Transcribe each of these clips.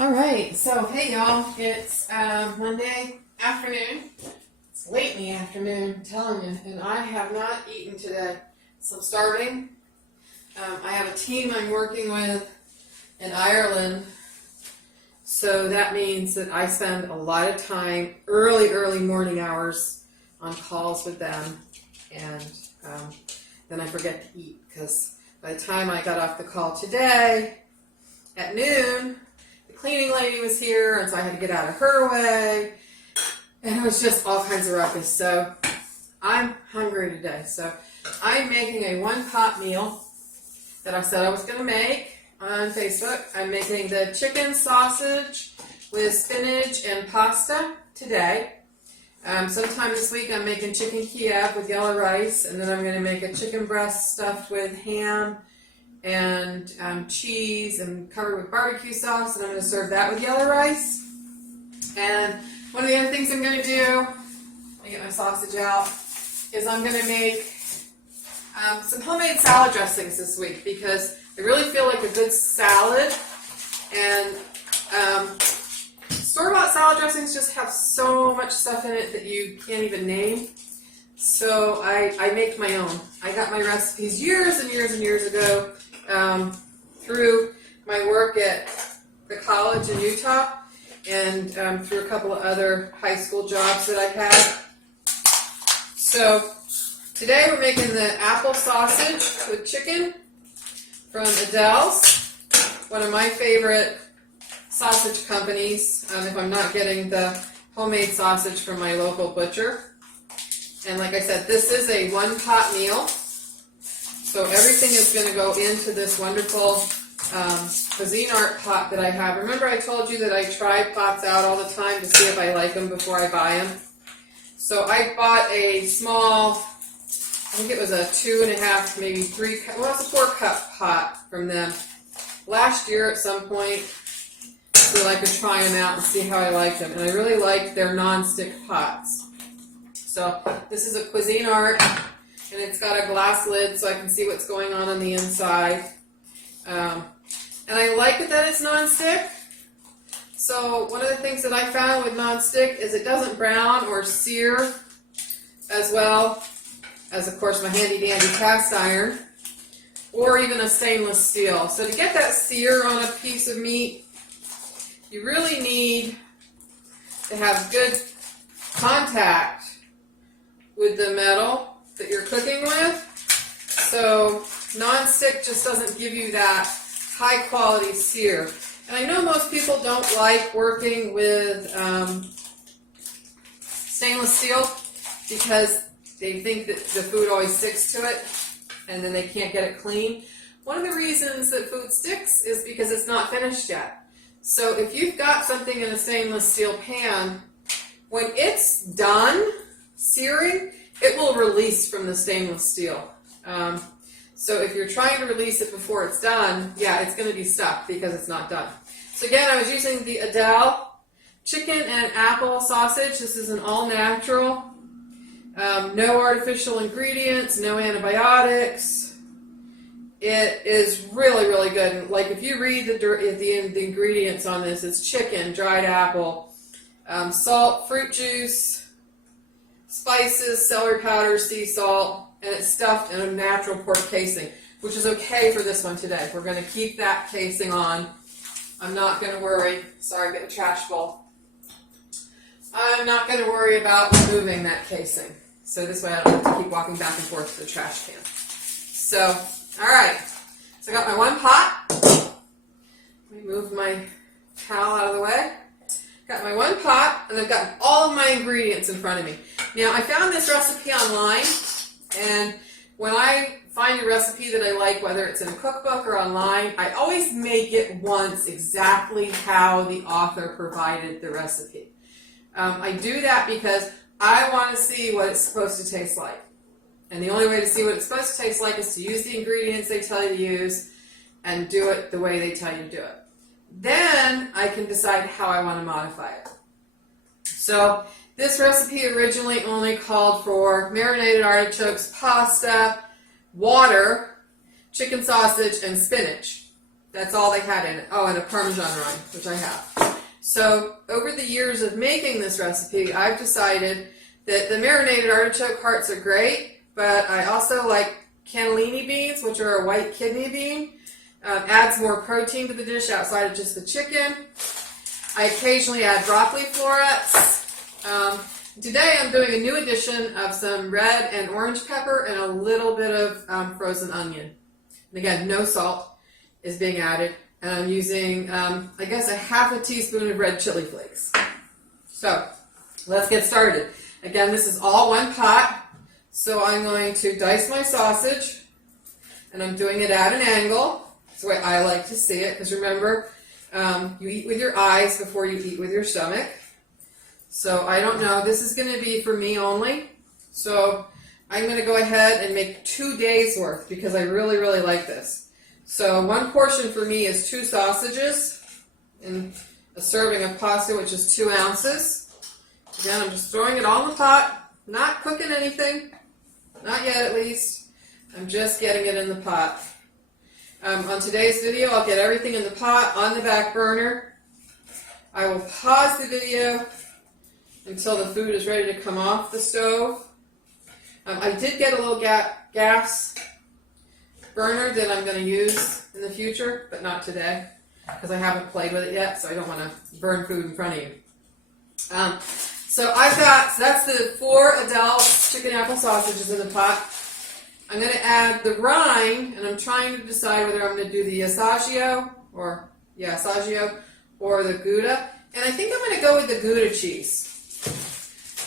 All right, so hey y'all, it's Monday afternoon. It's late in the afternoon, I'm telling you, and I have not eaten today, so I'm starving. I have a team I'm working with in Ireland, so that means that I spend a lot of time, early morning hours on calls with them, and then I forget to eat, because by the time I got off the call today, at noon, the cleaning lady was here, and so I had to get out of her way, and it was just all kinds of ruckus. So I'm hungry today. So I'm making a one-pot meal that I said I was going to make on Facebook. I'm making the chicken sausage with spinach and pasta today. Sometime this week I'm making chicken Kiev with yellow rice, and then I'm going to make a chicken breast stuffed with ham and cheese and covered with barbecue sauce, and I'm going to serve that with yellow rice. And one of the other things I'm going to do, let me get my sausage out, is I'm going to make some homemade salad dressings this week, because I really feel like a good salad, and store-bought salad dressings just have so much stuff in it that you can't even name. So I make my own. I got my recipes years and years ago through my work at the college in Utah, and through a couple of other high school jobs that I had. So today we're making the apple sausage with chicken from Adele's, one of my favorite sausage companies, if I'm not getting the homemade sausage from my local butcher. And like I said, this is a one-pot meal, so everything is going to go into this wonderful Cuisinart pot that I have. Remember I told you that I try pots out all the time to see if I like them before I buy them? So I bought a small, I think it was a 2.5, maybe 3, well it's a 4-cup pot from them last year at some point, so I could try them out and see how I like them. And I really like their non-stick pots. So this is a Cuisinart, and it's got a glass lid so I can see what's going on the inside. And I like it that it's non-stick. So one of the things that I found with non-stick is it doesn't brown or sear as well as, of course, my handy-dandy cast iron or even a stainless steel. So to get that sear on a piece of meat, you really need to have good contact with the metal that you're cooking with. So non-stick just doesn't give you that high quality sear. And I know most people don't like working with stainless steel because they think that the food always sticks to it and then they can't get it clean. One of the reasons that food sticks is because it's not finished yet. So if you've got something in a stainless steel pan, when it's done searing, it will release from the stainless steel. So if you're trying to release it before it's done, yeah, it's going to be stuck because it's not done. So again, I was using the Adele chicken and apple sausage. This is an all-natural, no artificial ingredients, no antibiotics. It is really good. And like if you read the ingredients on this, it's chicken, dried apple, salt, fruit juice, spices, celery powder, sea salt, and it's stuffed in a natural pork casing, which is okay for this one today. We're going to keep that casing on. I'm not going to worry. Sorry, get the trash bowl. I'm not going to worry about removing that casing. So this way I don't have to keep walking back and forth to the trash can. So, all right. So I got my one pot. Let me move my towel out of the way. Got my one pot, and I've got all of my ingredients in front of me. Now, I found this recipe online, and when I find a recipe that I like, whether it's in a cookbook or online, I always make it once exactly how the author provided the recipe. I do that because I want to see what it's supposed to taste like. And the only way to see what it's supposed to taste like is to use the ingredients they tell you to use and do it the way they tell you to do it. Then I can decide how I want to modify it. So this recipe originally only called for marinated artichokes, pasta, water, chicken sausage, and spinach. That's all they had in it. Oh, and a Parmesan rind, which I have. So over the years of making this recipe, I've decided that the marinated artichoke hearts are great, but I also like cannellini beans, which are a white kidney bean. Adds more protein to the dish outside of just the chicken. I occasionally add broccoli florets. Today I'm doing a new addition of some red and orange pepper and a little bit of frozen onion. And again, no salt is being added. And I'm using, I guess, a half a teaspoon of red chili flakes. So let's get started. Again, this is all one pot. So I'm going to dice my sausage. And I'm doing it at an angle. That's the way I like to see it. Because remember, you eat with your eyes before you eat with your stomach. So I don't know. This is going to be for me only. So I'm going to go ahead and make 2 days worth because I really, really like this. So one portion for me is 2 sausages and a serving of pasta, which is 2 ounces. Again, I'm just throwing it all in the pot, not cooking anything, not yet at least. I'm just getting it in the pot. On today's video, I'll get everything in the pot on the back burner. I will pause the video until the food is ready to come off the stove. I did get a little gas burner that I'm going to use in the future, but not today because I haven't played with it yet, so I don't want to burn food in front of you. So that's the 4 Adele chicken apple sausages in the pot. I'm going to add the rind, and I'm trying to decide whether I'm going to do the Assaggio or the Gouda, and I think I'm going to go with the Gouda cheese.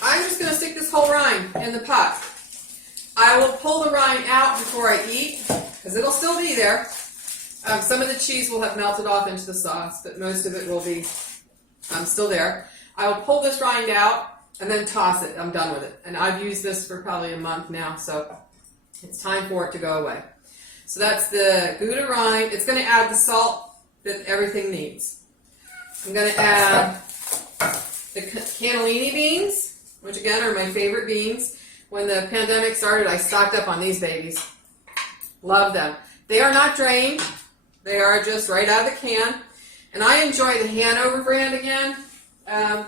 I'm just going to stick this whole rind in the pot. I will pull the rind out before I eat, because it'll still be there. Some of the cheese will have melted off into the sauce, but most of it will be still there. I will pull this rind out and then toss it. I'm done with it. And I've used this for probably a month now, so it's time for it to go away. So that's the Gouda rind. It's going to add the salt that everything needs. I'm going to add the cannellini beans, which again are my favorite beans. When the pandemic started, I stocked up on these babies. Love them. They are not drained. They are just right out of the can. And I enjoy the Hanover brand again. I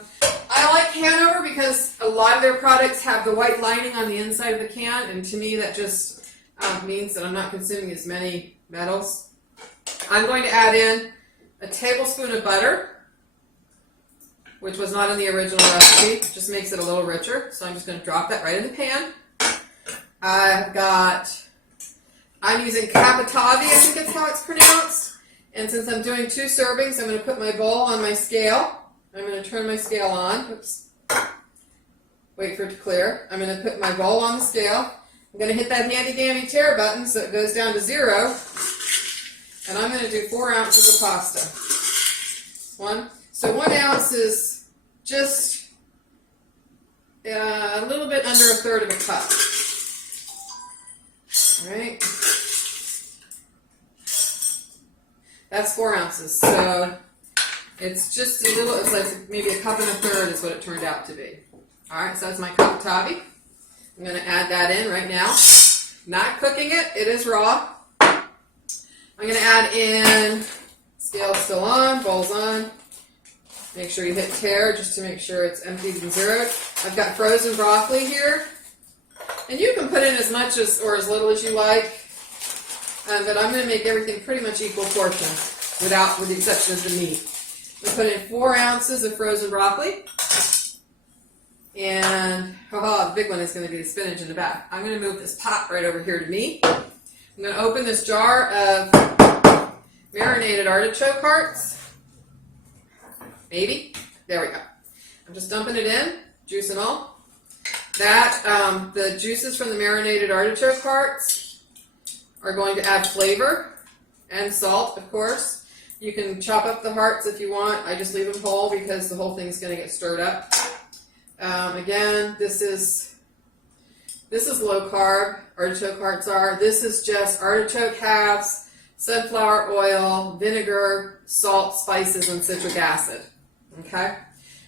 like Hanover because a lot of their products have the white lining on the inside of the can, and to me that just means that I'm not consuming as many metals. I'm going to add in a tablespoon of butter, which was not in the original recipe. It just makes it a little richer. So I'm just going to drop that right in the pan. I'm using capitavi, I think that's how it's pronounced. And since I'm doing 2 servings, I'm going to put my bowl on my scale. I'm going to turn my scale on. Oops. Wait for it to clear. I'm going to put my bowl on the scale. I'm going to hit that handy-dandy tare button so it goes down to 0. And I'm going to do 4 ounces of pasta. So 1 ounce is just a little bit under 1/3 of a cup. All right. That's 4 ounces. So it's just a little, it's like maybe 1 1/4 cups is what it turned out to be. All right, so that's my capitavi. I'm going to add that in right now. Not cooking it, it is raw. I'm going to add in, scale's still on, bowl's on. Make sure you hit tare just to make sure it's emptied and zeroed. I've got frozen broccoli here. And you can put in as much as or as little as you like. But I'm going to make everything pretty much equal portions with the exception of the meat. I'm going to put in 4 ounces of frozen broccoli. And the big one is going to be the spinach in the back. I'm going to move this pot right over here to me. I'm going to open this jar of marinated artichoke hearts. Maybe. There we go. I'm just dumping it in, juice and all. The juices from the marinated artichoke hearts are going to add flavor and salt, of course. You can chop up the hearts if you want. I just leave them whole because the whole thing's going to get stirred up. Again, this is low carb. Artichoke hearts are. This is just artichoke halves, sunflower oil, vinegar, salt, spices, and citric acid. Okay,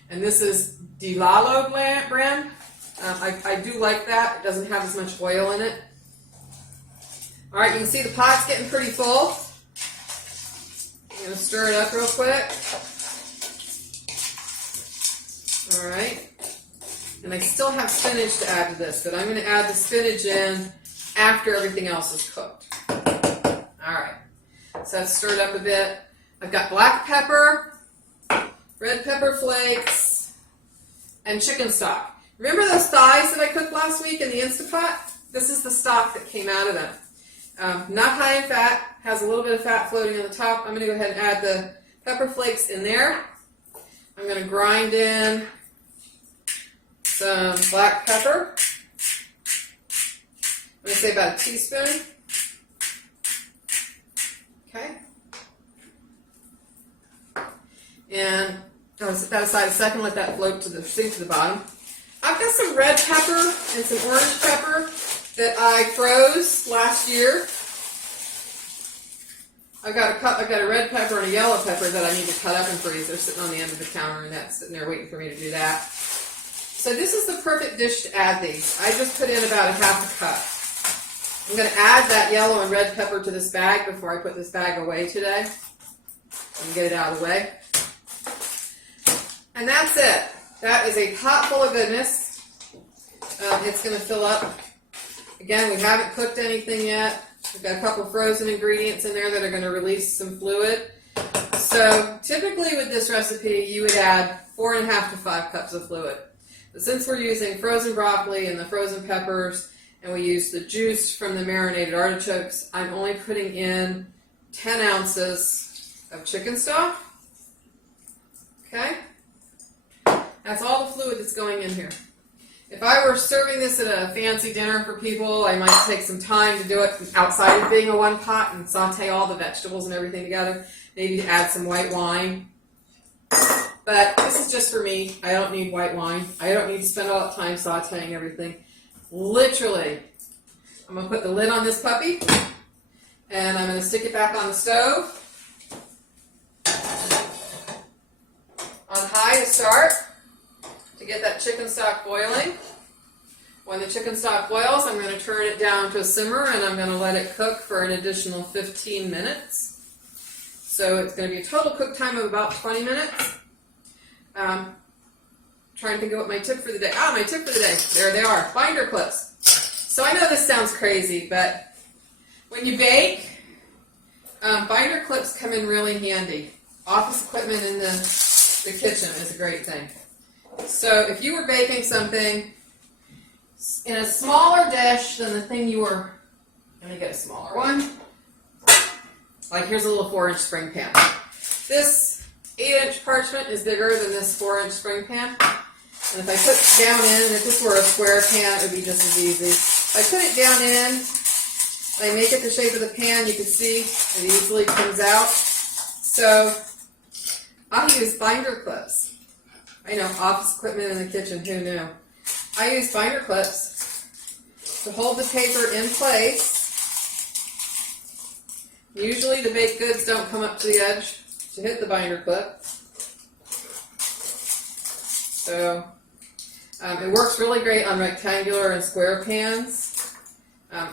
and this is Dilalo brand. I do like that. It doesn't have as much oil in it. All right, you can see the pot's getting pretty full. going to stir it up real quick. All right. And I still have spinach to add to this, but I'm going to add the spinach in after everything else is cooked. All right. So I've stirred up a bit. I've got black pepper, red pepper flakes, and chicken stock. Remember those thighs that I cooked last week in the Instapot? This is the stock that came out of them. Not high in fat, has a little bit of fat floating on the top. I'm going to go ahead and add the pepper flakes in there. I'm going to grind in some black pepper. I'm going to say about a teaspoon. Okay. And I'll set that aside a second, let that float to sink to the bottom. I've got some red pepper and some orange pepper that I froze last year. I've got a red pepper and a yellow pepper that I need to cut up and freeze. They're sitting on the end of the counter, and that's sitting there waiting for me to do that. So this is the perfect dish to add these. I just put in about a half a cup. I'm going to add that yellow and red pepper to this bag before I put this bag away today and get it out of the way. And that's it. That is a pot full of goodness. It's going to fill up. Again, we haven't cooked anything yet. We've got a couple of frozen ingredients in there that are going to release some fluid. So typically with this recipe, you would add 4.5 to 5 cups of fluid. But since we're using frozen broccoli and the frozen peppers, and we use the juice from the marinated artichokes, I'm only putting in 10 ounces of chicken stock. Okay? That's all the fluid that's going in here. If I were serving this at a fancy dinner for people, I might take some time to do it outside of being a one pot and saute all the vegetables and everything together. Maybe add some white wine. But this is just for me. I don't need white wine. I don't need to spend all that time sauteing everything. Literally, I'm going to put the lid on this puppy, and I'm going to stick it back on the stove on high to start to get that chicken stock boiling. When the chicken stock boils, I'm going to turn it down to a simmer, and I'm going to let it cook for an additional 15 minutes. So it's going to be a total cook time of about 20 minutes. Trying to think of what my tip for the day. My tip for the day. There they are. Binder clips. So I know this sounds crazy, but when you bake, binder clips come in really handy. Office equipment in the kitchen is a great thing. So if you were baking something in a smaller dish than the thing you were, let me get a smaller one. Like here's a little 4-inch spring pan. This 8-inch parchment is bigger than this 4-inch spring pan. And if I put it down in, and if this were a square pan, it would be just as easy. If I put it down in, I make it the shape of the pan, you can see it easily comes out. So I'll use binder clips. I know, office equipment in the kitchen, who knew? I use binder clips to hold the paper in place. Usually the baked goods don't come up to the edge to hit the binder clip. So it works really great on rectangular and square pans.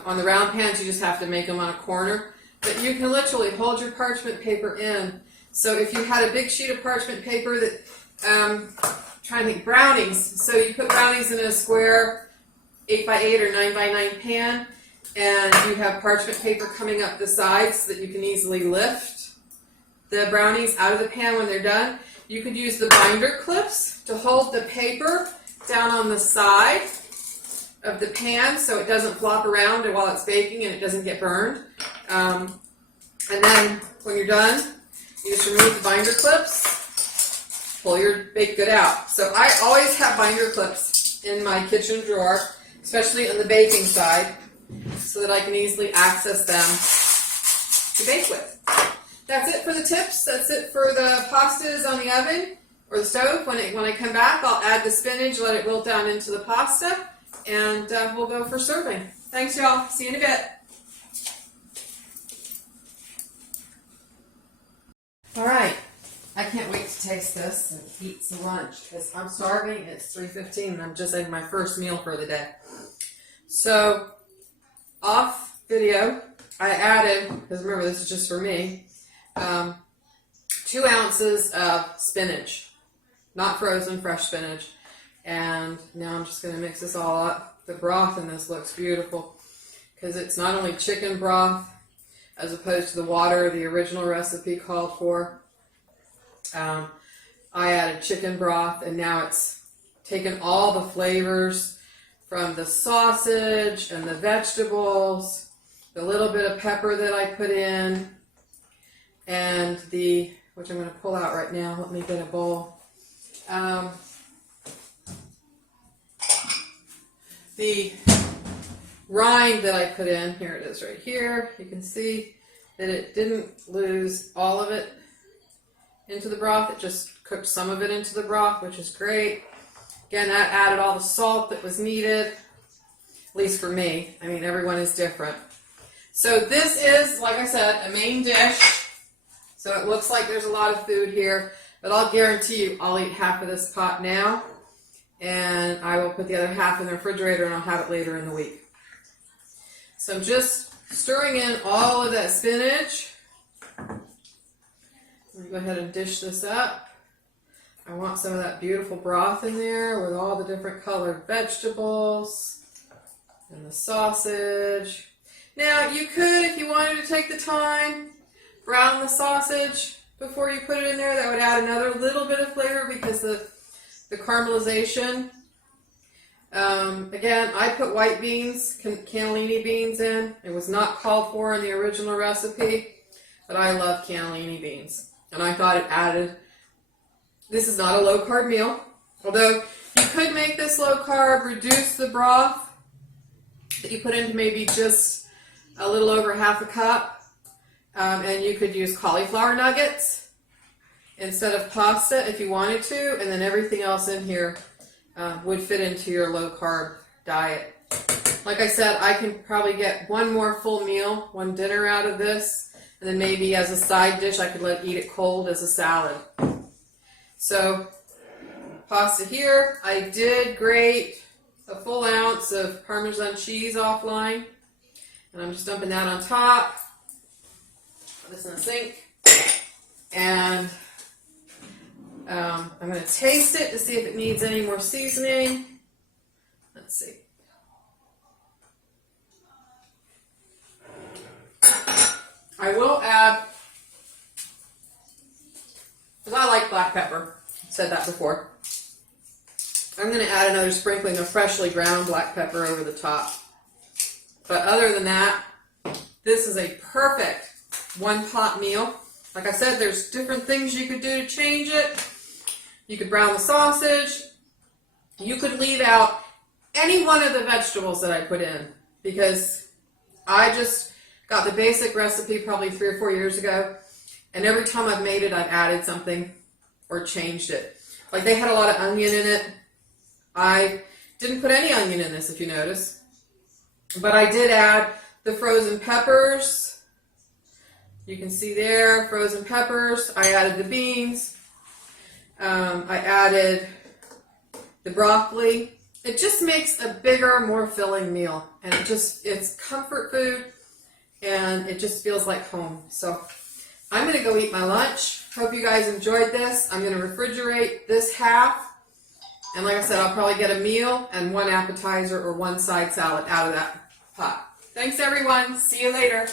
On the round pans, you just have to make them on a corner. But you can literally hold your parchment paper in. So if you had a big sheet of parchment paper that, trying to think, brownies. So you put brownies in a square 8x8 or 9x9 pan, and you have parchment paper coming up the sides so that you can easily lift the brownies out of the pan when they're done. You could use the binder clips to hold the paper down on the side of the pan so it doesn't flop around while it's baking and it doesn't get burned. And then when you're done, you just remove the binder clips, pull your baked good out. So I always have binder clips in my kitchen drawer, especially on the baking side, so that I can easily access them to bake with. That's it for the tips. That's it for the pastas on the oven or the stove. When I come back, I'll add the spinach, let it wilt down into the pasta, and we'll go for serving. Thanks, y'all. See you in a bit. All right. I can't wait to taste this and eat some lunch because I'm starving. It's 3:15 and I'm just eating my first meal for the day. So, off video, I added, because remember this is just for me, 2 ounces of spinach, not frozen, fresh spinach. And now I'm just going to mix this all up. The broth in this looks beautiful because it's not only chicken broth as opposed to the water the original recipe called for. I added chicken broth, and now it's taken all the flavors from the sausage and the vegetables, the little bit of pepper that I put in, and which I'm going to pull out right now. Let me get a bowl. The rind that I put in, here it is right here. You can see that it didn't lose all of it into the broth. It just cooked some of it into the broth, which is great. Again, that added all the salt that was needed, at least for me. I mean, everyone is different. So this is, like I said, a main dish. So it looks like there's a lot of food here, but I'll guarantee you I'll eat half of this pot now, and I will put the other half in the refrigerator, and I'll have it later in the week. So I'm just stirring in all of that spinach. Let me go ahead and dish this up. I want some of that beautiful broth in there with all the different colored vegetables and the sausage. Now, you could, if you wanted to take the time, brown the sausage before you put it in there. That would add another little bit of flavor because the caramelization. Again, I put white beans, cannellini beans in. It was not called for in the original recipe, but I love cannellini beans. And I thought it added, this is not a low carb meal, although you could make this low carb, reduce the broth that you put into maybe just a little over half a cup, and you could use cauliflower nuggets instead of pasta if you wanted to, and then everything else in here would fit into your low carb diet. Like I said, I can probably get one more full meal, one dinner out of this, and then maybe as a side dish I could eat it cold as a salad. So pasta here, I did grate a full ounce of Parmesan cheese offline, and I'm just dumping that on top. Put this in the sink, and I'm going to taste it to see if it needs any more seasoning. Let's see. I will add, because I like black pepper, I've said that before. I'm going to add another sprinkling of freshly ground black pepper over the top. But other than that, this is a perfect one-pot meal. Like I said, there's different things you could do to change it. You could brown the sausage. You could leave out any one of the vegetables that I put in, because I just got the basic recipe probably 3 or 4 years ago, and every time I've made it, I've added something or changed it. Like they had a lot of onion in it. I didn't put any onion in this, if you notice, but I did add the frozen peppers. You can see there, frozen peppers. I added the beans. I added the broccoli. It just makes a bigger, more filling meal, and it's comfort food, and it just feels like home. So I'm going to go eat my lunch. Hope you guys enjoyed this. I'm going to refrigerate this half, and like I said, I'll probably get a meal and one appetizer or one side salad out of that pot. Thanks, everyone. See you later.